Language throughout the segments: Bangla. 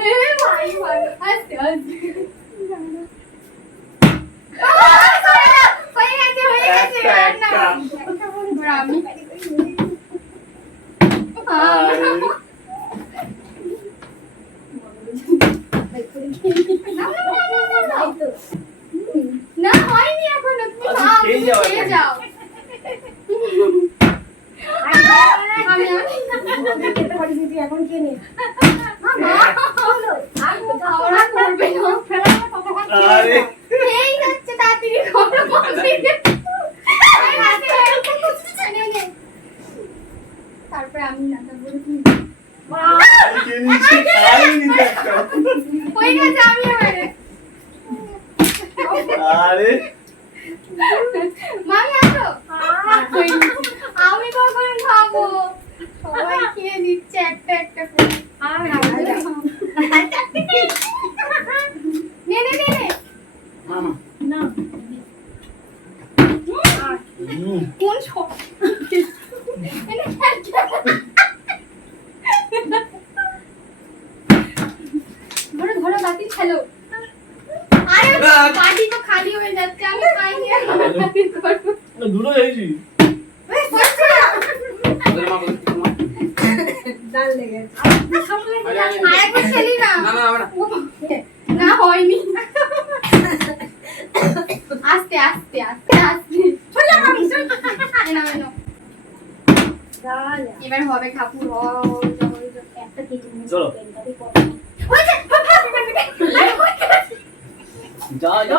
ভাই ভালো আস্তে আস্তে হয়ে গেছে আমি না হয়নি এখনো তুমি খেয়ে যাও এখন খেয়ে নে তারপরে আমি না আরে মামি আসো আমি কখন খাবো সবাই খেয়ে দিচ্ছে একটা একটা করে নে নে নে নে মামা না কোন সব ধরো ধরো বাতি খেলো আরে বাটি তো খালি হয়ে যাচ্ছে আমি খাইনি আর বাতি করব না দুটো হয়েছি ডাল লেগে আরেকবার খেলি না না না না না হয়নি আস্তে আস্তে আস্তে আস্তে চলে আমি না না ডাল এবার হবে ঠাকুর একটা কেজি চলো। যা যা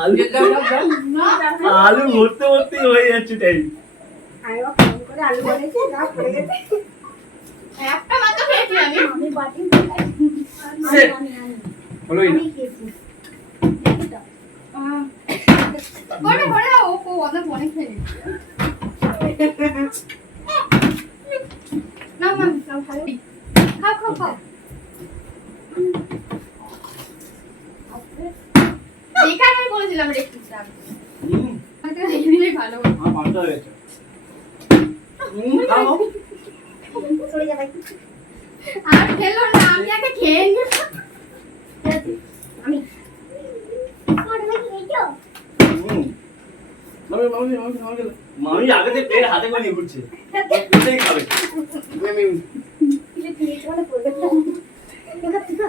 আলু আলু ভরতে ভরতে হয়ে যাচ্ছে টাইম আয়ো ফোন করে আলু বানাইছে না পড়ে গেছে একটা মাত্র খেয়েছি আমি আমি বাটি হলোই না আমি খেয়েছি পরে পরে ও ওদের ফোনে খেলে না মা খাও ভালো খাও খাও খাও এখানে আমি বলেছিলাম রেখে দিতাম হয়তো রেখে দিলেই ভালো হতো। আমার পাঁচটা হয়েছে খাও চলে যাবে আর খেলো না আমি আগে খেয়ে নিই আমি আরে খেয়েছো মামি মামি মামি মামি মামি আগে থেকে পেট হাতে করে নিয়ে ঘুরছে পেটেই খাবে মামি কিলে খেয়েছো মানে পড়ে গেছে দেখা দেখা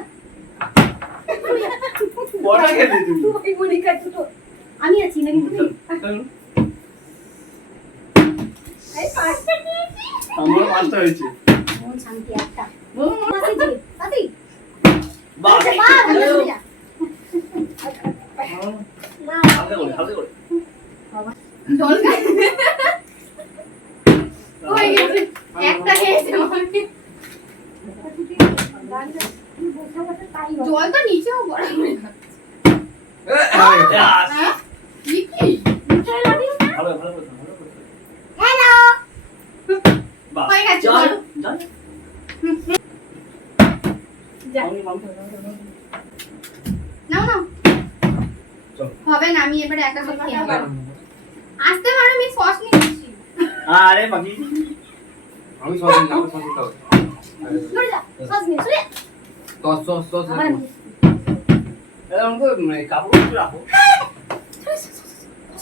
বড়া খেলে তুমি ওই মুড়ি খাচ্ছো তো আমি আছি নাকি তুমি এই পাঁচটা খেয়েছি আমার পাঁচটা হয়েছে মন শান্তি একটা মাসি জি মাসি বাহ মা হাতে করে হাতে করে জল খাই হয়ে গেছে একটা খেয়েছে মামি জল তো নিচেও বড় করে হ্যাঁ কি কি ভালো ভালো করে ভালো করে হ্যালো বাহ হয়ে গেছে, চল বলো। চল যা। মামি মামি নাও নাও চল হবে না আমি এবারে একা সব খেয়ে নেবো আসতে পারো আমি সস নিচ্ছি আরে বাকি আমি সস নিই আমি সস খাবো সরে যা সস নে সরে সস সস সস আবার আমাকে কাপড় করে রাখো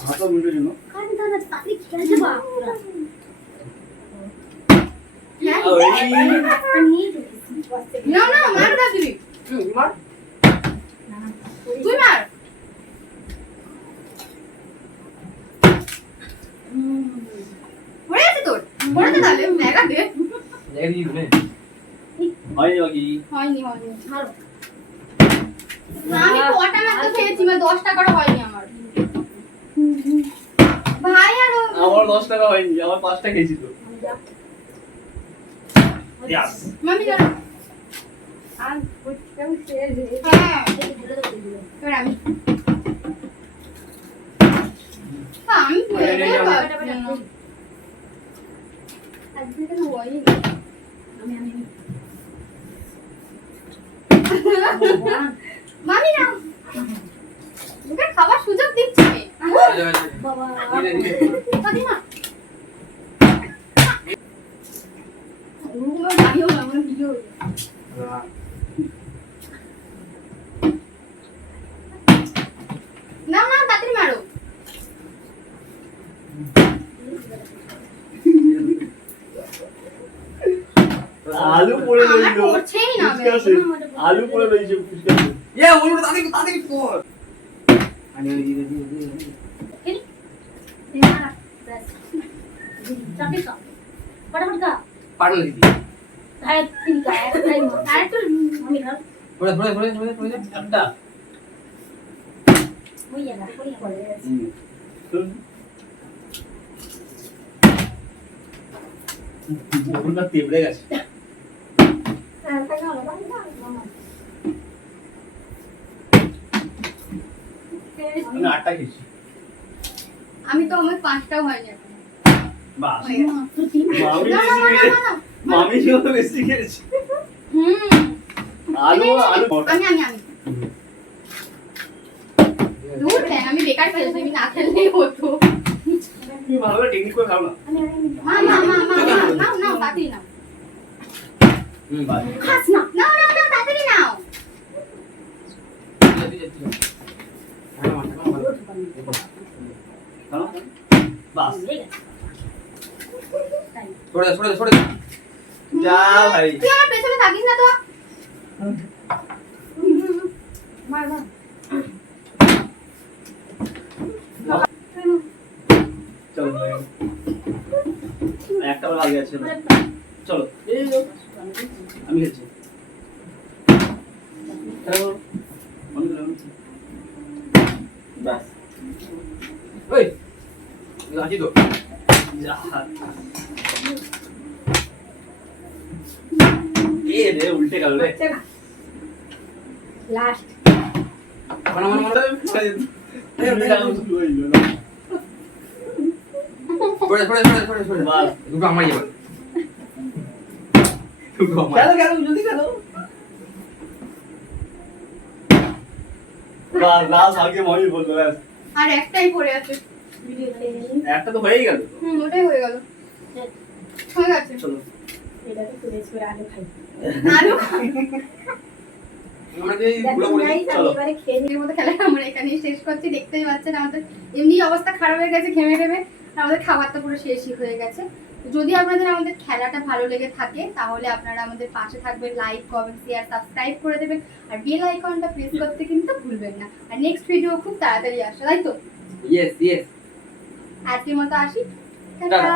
হাতে মিনিটের জন্য কান দানা তাড়াতাড়ি খেয়ে যাবা হ্যাঁ ওই আমি নাও না মার দাও দিবি মার তুই মার পড়ে আছে তোর পড়ে তো তাহলে মেগা দে লেগে দিই নে হয়নি বাকি হয়নি হয়নি ভালো আমি কটা মাত্র খেয়েছি মানে 10 টাকারও হয়নি আমার ভাই আর আমার 10 টাকা হয়নি আমার 5টা খেয়েছি তো ইয়াস মামি জানো আর বুঝতে শেয়ার রে হ্যাঁ এই দিলে তো দিলে এবার আমি আমি আজকে কেন হয়নি আমি মামি না ওকে খাবার সুযোগ দিচ্ছে বাবা কাকিমা আমিও আমার ভিডিও না না তাড়াতাড়ি মারো আলু পড়ে আমার রইলো পড়ছেই না ফুচকা শেষ। আলু পড়ে রইছে ফুচকা শেষ। ওগুলো তাড়াতাড়ি কর फटाफट का পারলে দিদি है तीन का है टाइम আর তো मम्मी घर थोड़ा थोड़ा थोड़ा थोड़ा थोड़ा একটা वही है ना वही है ওগুলো তেবড়ে গেছে আমি 8টা খেয়েছি আমি তো আমার 5টাও হয়নি এখন। বাস হয়ে গেছে। तो तीन মামি না, না, বেশি না, না, না, না। মামি যত বেশি খেয়েছে হুম আলু আলু আমি দূর দেখ আমি বেকার খেলছি আমি না খেললেই হতো তুমি ভালো করে টেকনিক করে খাও না না তাড়াতাড়ি নাও বাস खास ना না তাড়াতাড়ি নাও খাও বাস थोड़ा थोड़ा थोड़ा যা ভাই তুই আমার পেছনে থাকিস না তো मार मार চলো একটা বার আগে আছে চলো আমি খেলছি চলো বাস ओए गाजी दो যা এ রে উল্টে গেল রে लास्ट माना माना माना थोड़ा थोड़ा थोड़ा थोड़ा थोड़ा বাস দুটো আমার যাবে দুটো আমার খেলো খেলো জলদি খেলো বাস লাস্ট আগে মমি বলতো ব্যাস আর একটাই পড়ে আছে वीडियो ले একটা তো হয়েই গেল ওটাই হয়ে গেল হয়ে গেছে চলো এটা তো সুরেশ করে আগে খাই আরো আমরা যে গুলো দেখো করে গাইস আমি চলো। এবারে খেয়ে এর মতো খেলা আমরা এখানেই শেষ করছি দেখতেই পাচ্ছেন আমাদের এমনি অবস্থা খারাপ হয়ে গেছে ঘেমে ঘেমে আর আমাদের খাবারটা পুরো শেষই হয়ে গেছে যদি আপনাদের আমাদের খেলাটা ভালো লেগে থাকে তাহলে আপনারা আমাদের পাশে থাকবেন লাইক কমেন্ট শেয়ার সাবস্ক্রাইব করে দেবেন আর বেল আইকনটা প্রেস করতে কিন্তু ভুলবেন না আর নেক্সট ভিডিও খুব তাড়াতাড়ি আসে তাই তো यस यस আজকের মতো আসি টাটা। টাটা